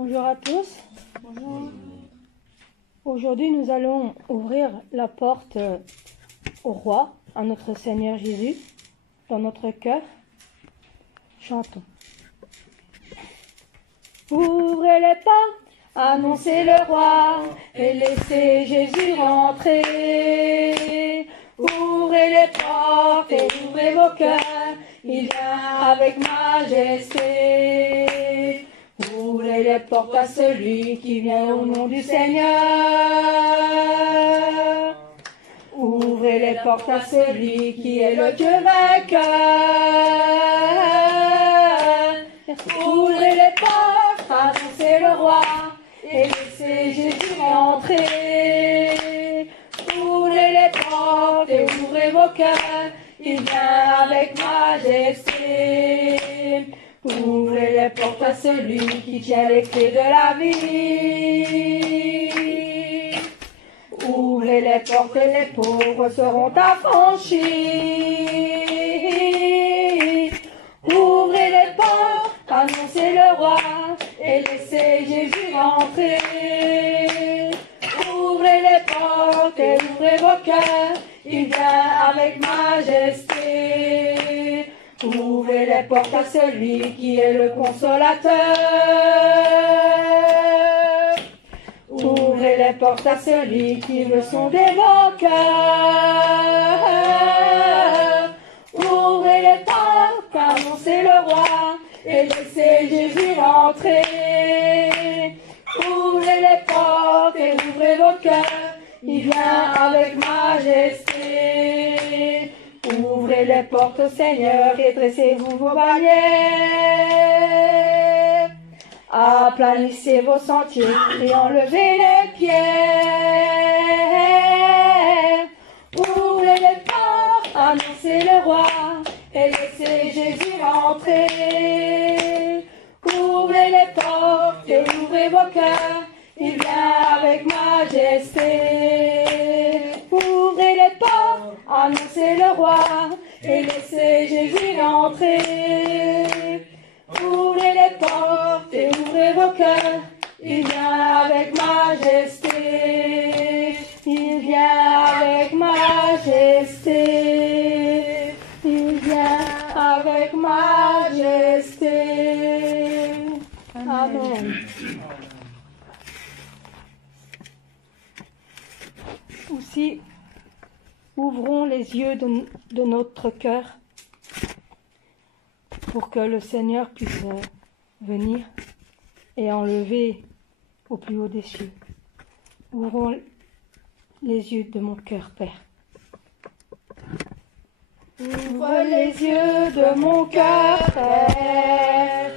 Bonjour à tous. Bonjour. Aujourd'hui, nous allons ouvrir la porte au roi, à notre Seigneur Jésus, dans notre cœur. Chantons. Ouvrez les portes, annoncez le roi, et laissez Jésus rentrer. Ouvrez les portes et ouvrez vos cœurs, il vient avec majesté. Ouvrez les portes à celui qui vient au nom du Seigneur. Ouvrez les portes à celui qui est le Dieu vainqueur. Ouvrez les portes, annoncez le roi, et laissez Jésus entrer. Ouvrez les portes et ouvrez vos cœurs, il vient avec majesté. Ouvrez les portes à celui qui tient les clés de la vie. Ouvrez les portes et les pauvres seront affranchis. Ouvrez les portes, annoncez le roi, et laissez Jésus entrer. Ouvrez les portes et ouvrez vos cœurs, il vient avec majesté. Ouvrez les portes à celui qui est le consolateur. Ouvrez les portes à celui qui veut sonder vos cœurs. Ouvrez les portes, annoncez le roi, et laissez Jésus entrer. Ouvrez les portes et ouvrez vos cœurs, il vient avec majesté. Ouvrez les portes au Seigneur et dressez-vous vos bannières. Aplanissez vos sentiers et enlevez les pierres. Ouvrez les portes, annoncez le roi, et laissez Jésus entrer. Ouvrez les portes et ouvrez vos cœurs, il vient avec majesté. Ouvrez les portes, annoncez le roi, et laissez Jésus entrer. Ouvrez les portes et ouvrez vos cœurs, il vient avec majesté. Il vient avec majesté. Il vient avec majesté. Amen. Aussi, ouvrons les yeux de notre cœur pour que le Seigneur puisse venir et enlever au plus haut des cieux. Ouvrons les yeux de mon cœur, Père. Ouvre les yeux de mon cœur, Père.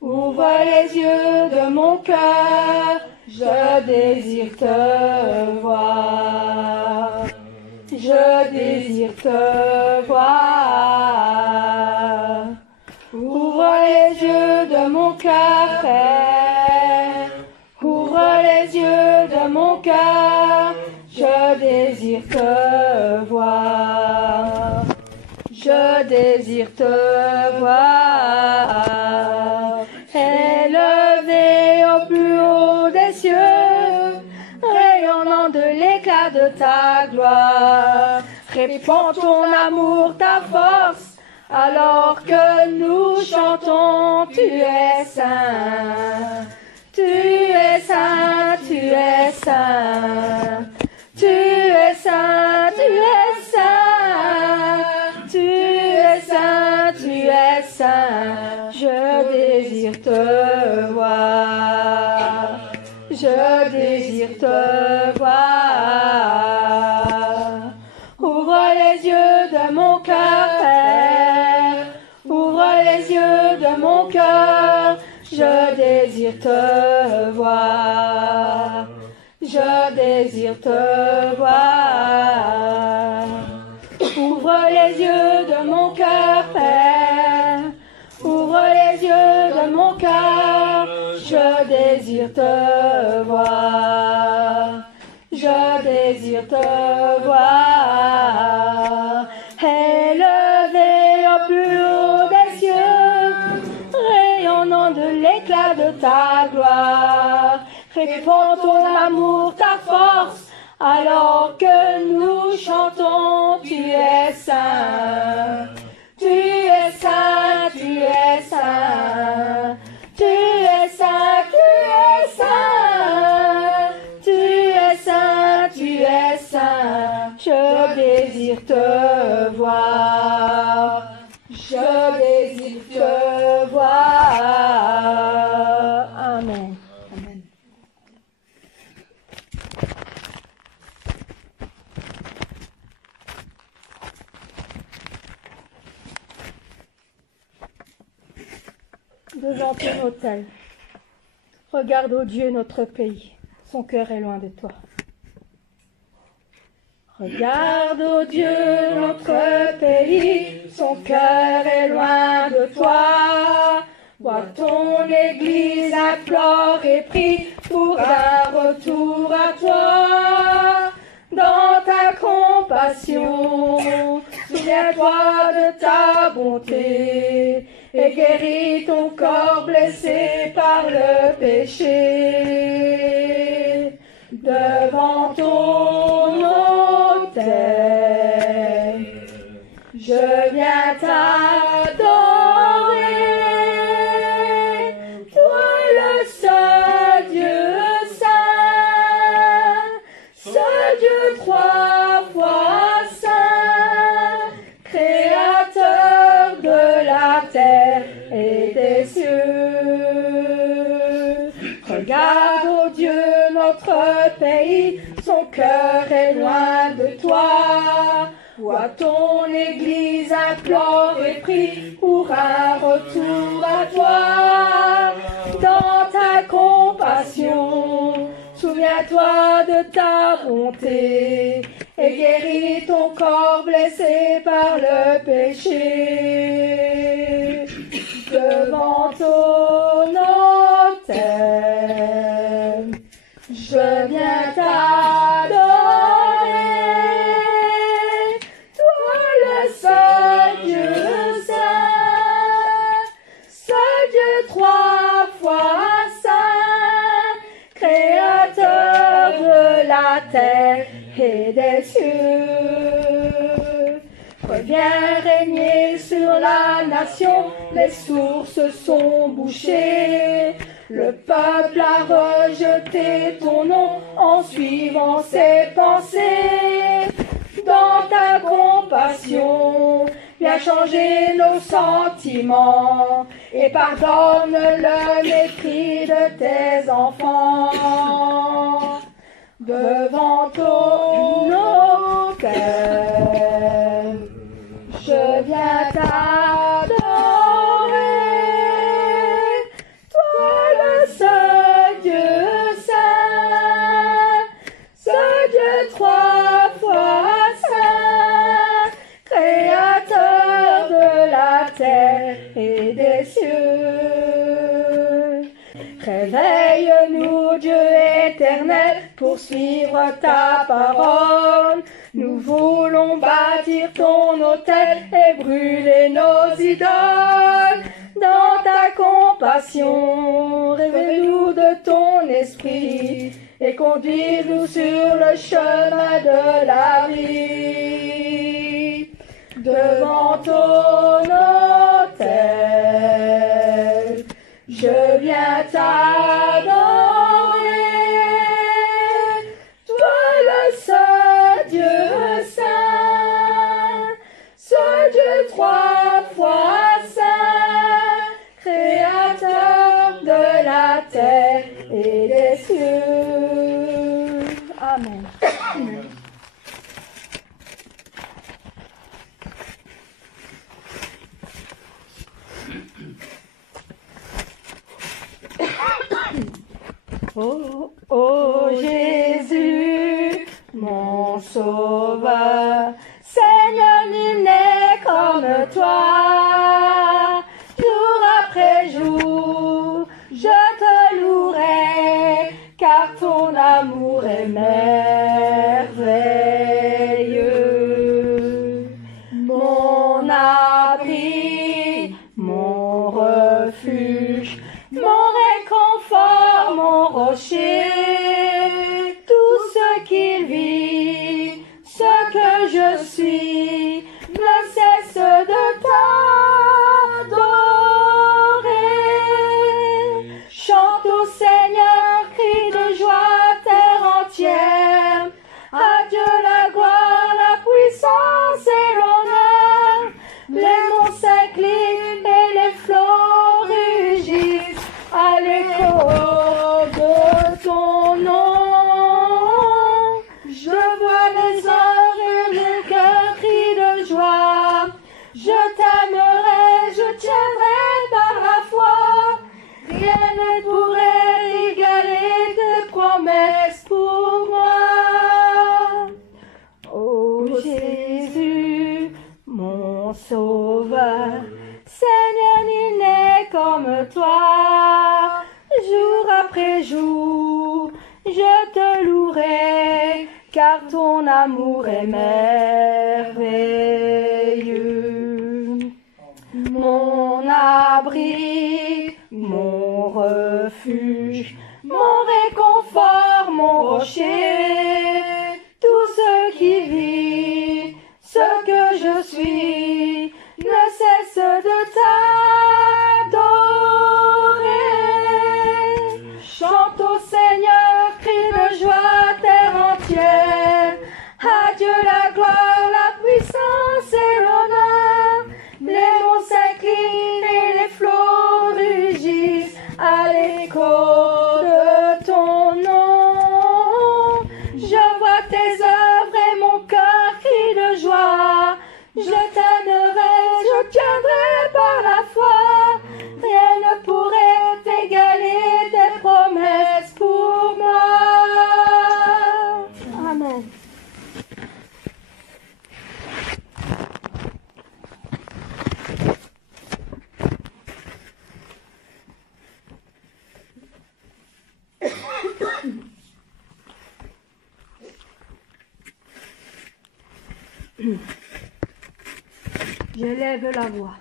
Ouvre les yeux de mon cœur. Je désire te voir. Je désire te voir. Ouvre les yeux de mon cœur, Père. Ouvre les yeux de mon cœur. Je désire te voir. Je désire te voir. Élevé au plus haut des cieux, rayonnant de l'éclat de ta gloire, répands ton amour, ta force, alors que nous chantons, tu es saint, tu es saint, tu es saint, tu es saint, tu es saint, tu es saint, tu es saint, je désire te voir, je désire te voir. Ouvre les yeux de mon cœur, Père, ouvre les yeux de mon cœur, je désire te voir, je désire te voir. Ouvre les yeux de mon cœur, Père, ouvre les yeux de mon cœur, je désire te voir, je désire te voir. Élevé au plus haut des cieux, rayonnant de l'éclat l'éclat de ta gloire. Répands ton amour, ta force, alors que nous chantons, tu es saint. Tu es saint, tu es saint. Tu es saint, tu es saint. Tu es saint, tu es saint. Je désire te voir. Je désire te voir. Amen. Amen. Devant ton autel, regarde, ô Dieu, notre pays. Son cœur est loin de toi. Regarde, ô Dieu, notre pays, son cœur est loin de toi. Vois ton Église implore et prie pour un retour à toi. Dans ta compassion, souviens-toi de ta bonté et guéris ton corps blessé par le péché. Devant ton autel, je viens t'adorer. Toi le seul Dieu saint, seul Dieu trois fois saint, créateur de la terre et des cieux. Regarde, ô Dieu, notre pays, son cœur est loin de toi. Vois ton Église implore et prie pour un retour à toi. Dans ta compassion, souviens-toi de ta bonté et guéris ton corps blessé par le péché. Devant ton autel, je viens t'adorer. Toi le seul Dieu saint, seul Dieu trois fois saint, créateur de la terre et des cieux. Reviens régner sur la nation, les sources sont bouchées. Le peuple a rejeté ton nom en suivant ses pensées. Dans ta compassion, viens changer nos sentiments et pardonne le mépris de tes enfants. Devant ton autel, je viens t'adorer. Toi le seul Dieu saint, seul Dieu trois fois saint, créateur de la terre et des cieux. Réveille-nous, Dieu éternel, pour suivre ta parole. Nous voulons bâtir ton autel et brûler nos idoles. Dans ta compassion, révèle-nous de ton esprit et conduis-nous sur le chemin de la vie. Devant ton autel, je viens t'adorer. Toi le seul Dieu saint, seul Dieu trois fois saint, créateur de la terre et des cieux. Amen. Amen. Oh, oh Jésus, mon sauveur, Seigneur, nul n'est comme toi. Jour après jour, je te louerai, car ton amour est merveilleux. Mon abri, mon refuge, mon mon rocher. Tout ce qu'il vit, ce que je suis, ne cesse de t'adorer. Chante au Seigneur, crie de joie, terre entière. À Dieu la gloire, la puissance et l'honneur. Les monts s'inclinent et les flots rugissent à l'écho de ton nom. Je vois les heures et mon cœur crie de joie. Je t'aimerai, je tiendrai par la foi. Rien ne pourrait égaler tes promesses pour moi. Oh Jésus, mon sauveur, Seigneur, nul n'est comme toi. Jour après jour, je te louerai, car ton amour est merveilleux. Mon abri, mon refuge, mon réconfort, mon rocher, tout ce qui vit, ce que je suis, ne cesse de t'adorer. Chante au Seigneur, crie de joie, terre entière. À Dieu la gloire, la puissance et l'honneur. Les monts s'inclinent et les flots rugissent à l'écho de ton nom. Je vois tes œuvres et mon cœur crie de joie. Je t'aimerai, je tiendrai par la foi. Rien ne pourrait égaler tes promesses pour moi. Amen. Je lève la voix.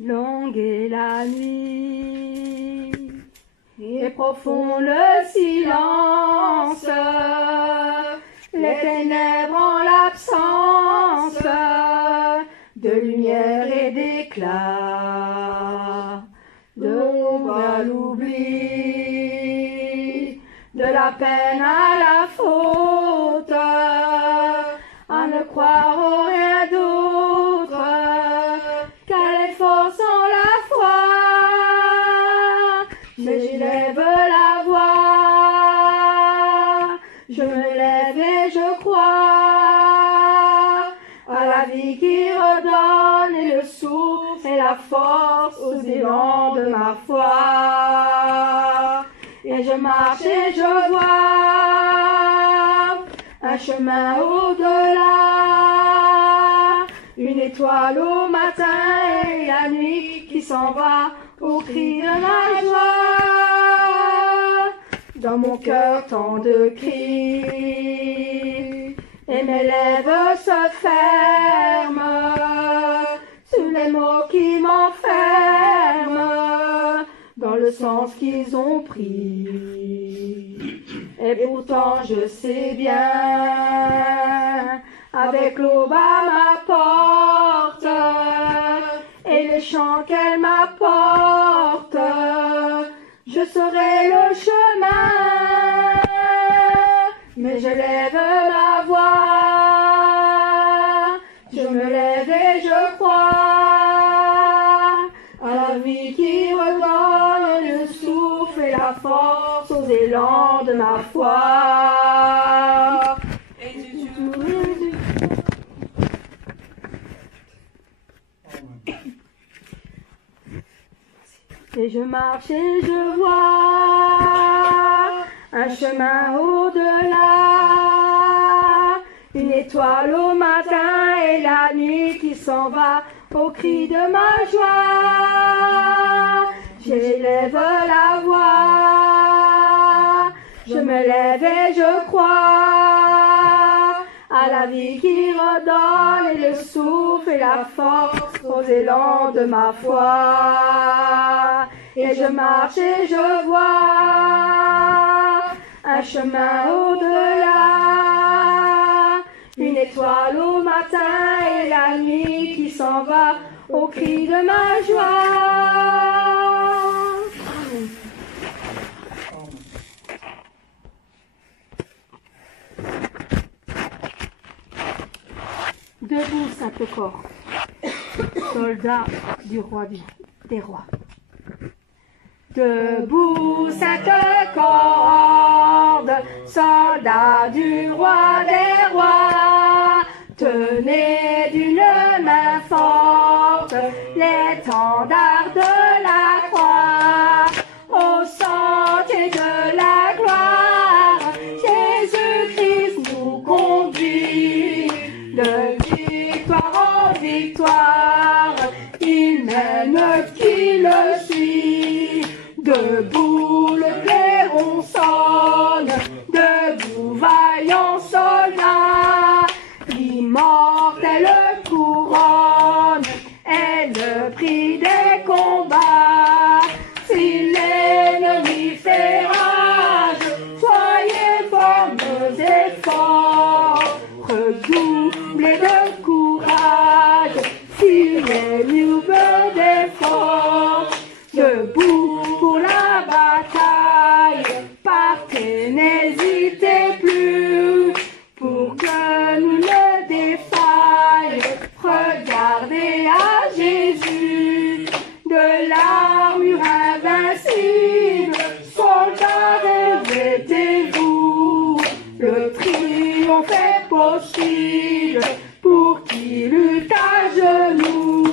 Longue est la nuit, et profond le silence, les ténèbres en l'absence de lumière et d'éclat, de l'ombre à l'oubli, de la peine à la faute, à ne croire en rien d'autre qu'à l'effort sans la foi. Mais je lève la voix, je me lève et je crois à la vie qui redonne et le souffle et la force aux élans de ma foi. Et je marche et je vois un chemin au-delà, une étoile au matin et la nuit qui s'en va au cri de ma joie. Dans mon cœur tant de cris, et mes lèvres se ferment sous les mots qui m'enferment dans le sens qu'ils ont pris. Et pourtant je sais bien, avec l'aube à ma porte et les chants qu'elle m'apporte, je saurai le chemin. Mais je lève ma voix, je me lève et je crois à la vie qui redonne le souffle et la force aux élans de ma foi. Et je marche et je vois un chemin au-delà, une étoile au matin et la nuit qui s'en va au cri de ma joie. J'élève la voix, je me lève et je crois à la vie qui redonne et le souffle et la force aux élans de ma foi. Et Et je marche et je vois un chemin au-delà, une étoile au matin et la nuit qui s'en va au cri de ma joie. Debout, Sainte-Corps, soldat du roi des rois. Debout, Sainte-Corde, soldat du roi des rois, tenez d'une main forte l'étendard de la croix, au sentier de la gloire, Jésus-Christ nous conduit, de victoire en victoire, il mène qui le suit. Debout le clairon sonne, debout vaillant soldat, l'immortelle couronne est le prix des combats. Si l'ennemi fait rage, soyez forts et forts, redoublez de courage, si l'ennemi veut d'efforts. Debout pour la bataille, partez, n'hésitez plus, pour que nous ne défaille. Regardez à Jésus, de l'armure invincible, soldats, revêtez-vous, le triomphe est possible, pour qui lutte à genoux.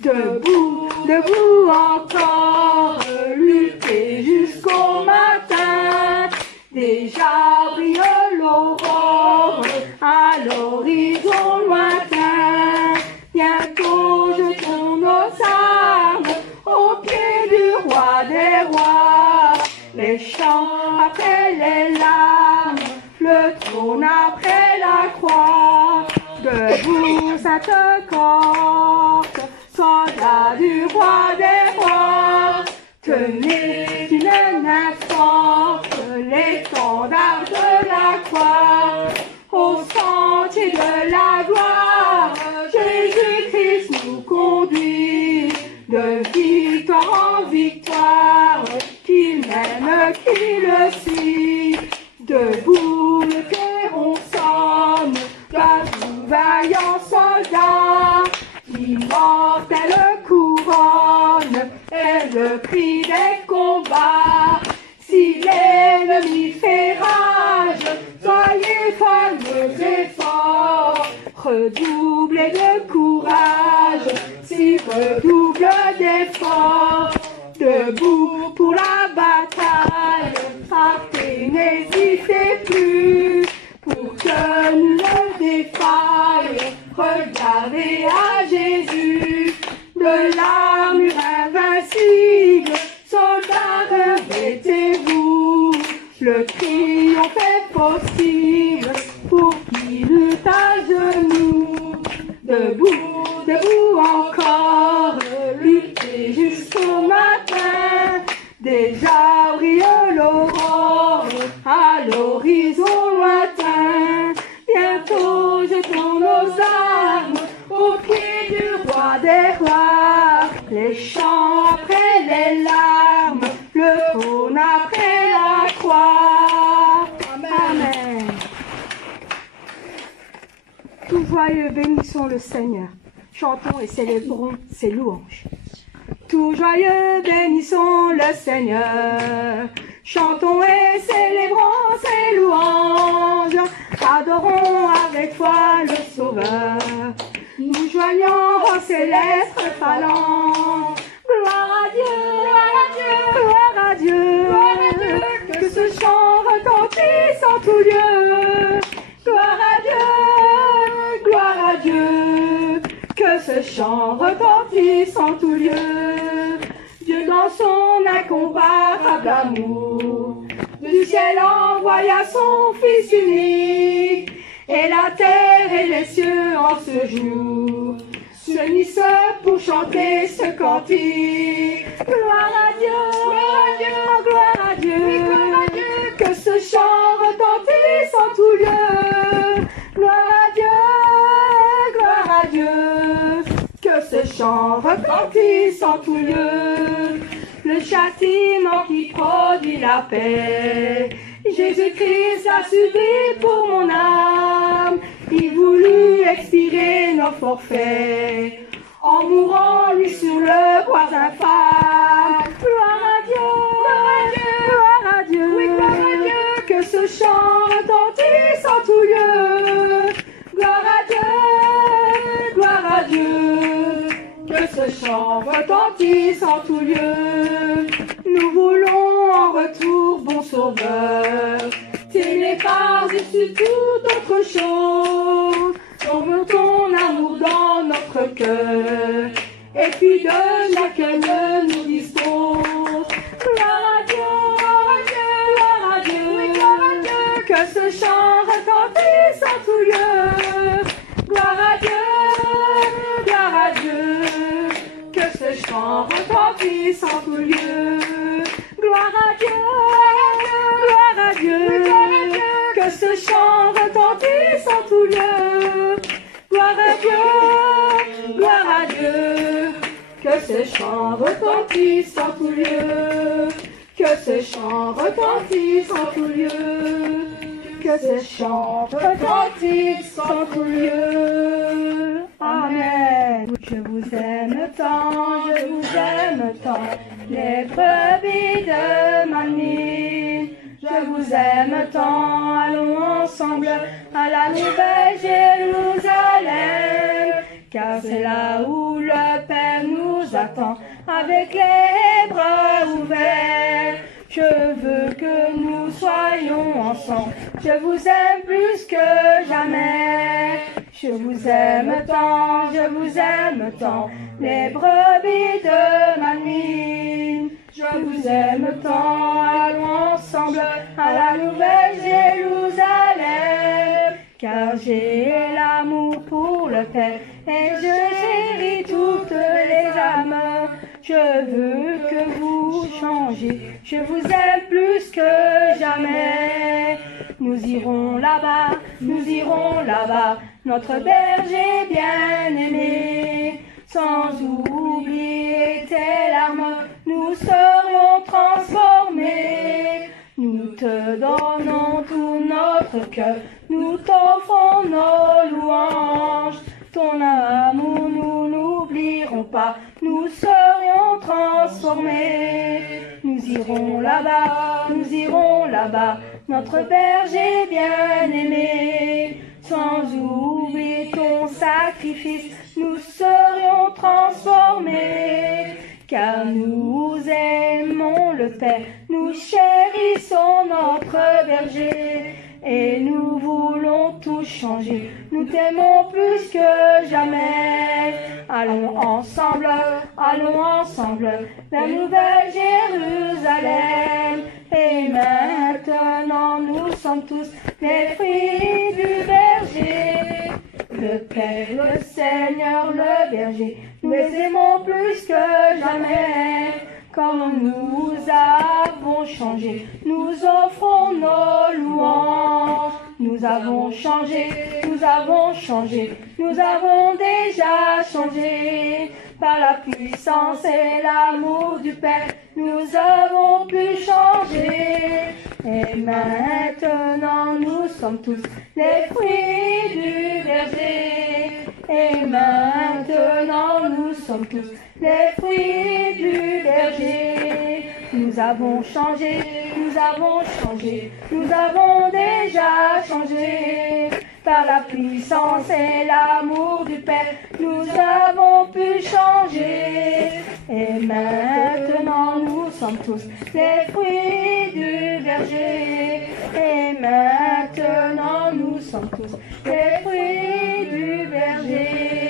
Debout, debout encore, lutter jusqu'au matin, déjà brille l'aurore à l'horizon lointain. Bientôt jetons nos armes au pied du roi des rois, les chants après les larmes, le trône après la croix. Debout, Sainte-Corps, soldat du roi des rois, tenez d'une main forte l'étendard de la croix, au sentier de la gloire, Jésus-Christ nous conduit, de victoire en victoire, qu'il mène, qu'il le suit. Debout le clairon sonne, debout vaillant soldat, l'immortelle couronne est le prix des combats. Si l'ennemi fait rage, soyez forts et forts, redoublez de courage, si redouble d'efforts. Debout pour la bataille, partez, n'hésitez plus, pour que nous ne défaille. Regardez à Jésus, de l'armure invincible, soldats, revêtez-vous, le triomphe est possible, pour qui lutte à genoux. Debout, debout encore, luttez jusqu'au matin, déjà brille l'aurore à l'horizon lointain. Bientôt jetons nos armes au pied du roi des rois, les chants après les larmes, le trône après la croix. Amen. Tout joyeux bénissons le Seigneur, chantons et célébrons ses louanges. Tout joyeux bénissons le Seigneur, chantons et célébrons ses louanges, adorons avec foi le Sauveur, nous joignons aux célestes phalanges. Gloire à Dieu, gloire à Dieu, gloire à Dieu, gloire à Dieu, que ce chant retentisse en tout lieu. Gloire à Dieu, gloire à Dieu, que ce chant retentisse en tout lieu. Dieu dans son incomparable amour, du ciel envoya son Fils unique, et la terre et les cieux en ce jour s'unissent pour chanter ce cantique. Gloire à Dieu, chant retentisse en tout lieu. Le châtiment qui produit la paix. Jésus-Christ a subi pour mon âme. Il voulut expirer nos forfaits. En mourant, lui, sur le bois infâme. Gloire à Dieu, gloire à Dieu, gloire à Dieu. Oui, gloire à Dieu. Que ce chant retentisse en tout lieu. Gloire à Dieu, gloire à Dieu. Que ce chant retentisse en tout lieu. Nous voulons en retour, bon sauveur, t'aimer par-dessus toute autre chose. Envoie ton amour dans notre cœur, et puis de chacun nous dispose. Gloire à Dieu, gloire à Dieu, gloire à Dieu, oui, gloire à Dieu. Que ce chant retentisse en tout lieu. Gloire à Dieu, gloire à Dieu. Que ce chant retentisse en tout lieu. Gloire à Dieu, gloire à Dieu, gloire à Dieu. Que ce chant retentisse en tout lieu. Gloire à Dieu, gloire à Dieu. Que ce chant retentisse en tout lieu. Que ce chant retentisse en tout lieu. Que ce chant retentisse en tout lieu. Amen. Je vous aime tant, je vous aime tant, les brebis de ma mine. Je vous aime tant, allons ensemble à la nouvelle Jérusalem, car c'est là où le Père nous attend, avec les bras ouverts. Je veux que nous soyons ensemble, je vous aime plus que jamais. Je vous aime tant, je vous aime tant, les brebis de ma mine. Je vous aime tant, allons ensemble à la nouvelle Jérusalem, car j'ai l'amour pour le Père et je chéris toutes les âmes. Je veux que vous changiez, je vous aime plus que jamais. Nous irons là-bas, nous irons là-bas, notre berger bien-aimé. Sans oublier tes larmes, nous serions transformés. Nous te donnons tout notre cœur, nous t'offrons nos louanges. Ton amour, nous n'oublierons pas, nous serions transformés. Nous irons là-bas, nous irons là-bas, notre berger bien-aimé. Sans oublier ton sacrifice, nous serions transformés. Car nous aimons le Père, nous chérissons notre berger. Et nous voulons tout changer, nous t'aimons plus que jamais. Allons ensemble la nouvelle Jérusalem. Et maintenant nous sommes tous les fruits du berger. Le Père, le Seigneur, le berger, nous les aimons plus que jamais. Comme nous avons changé, nous offrons nos louanges. Nous avons changé, nous avons changé, nous avons déjà changé. Par la puissance et l'amour du Père, nous avons pu changer. Et maintenant nous sommes tous les fruits du berger. Et maintenant nous sommes tous les fruits du berger. Nous avons changé, nous avons changé, nous avons déjà changé. Par la puissance et l'amour du Père, nous avons pu changer. Et maintenant nous sommes tous les fruits du berger. Et maintenant nous sommes tous les fruits du berger.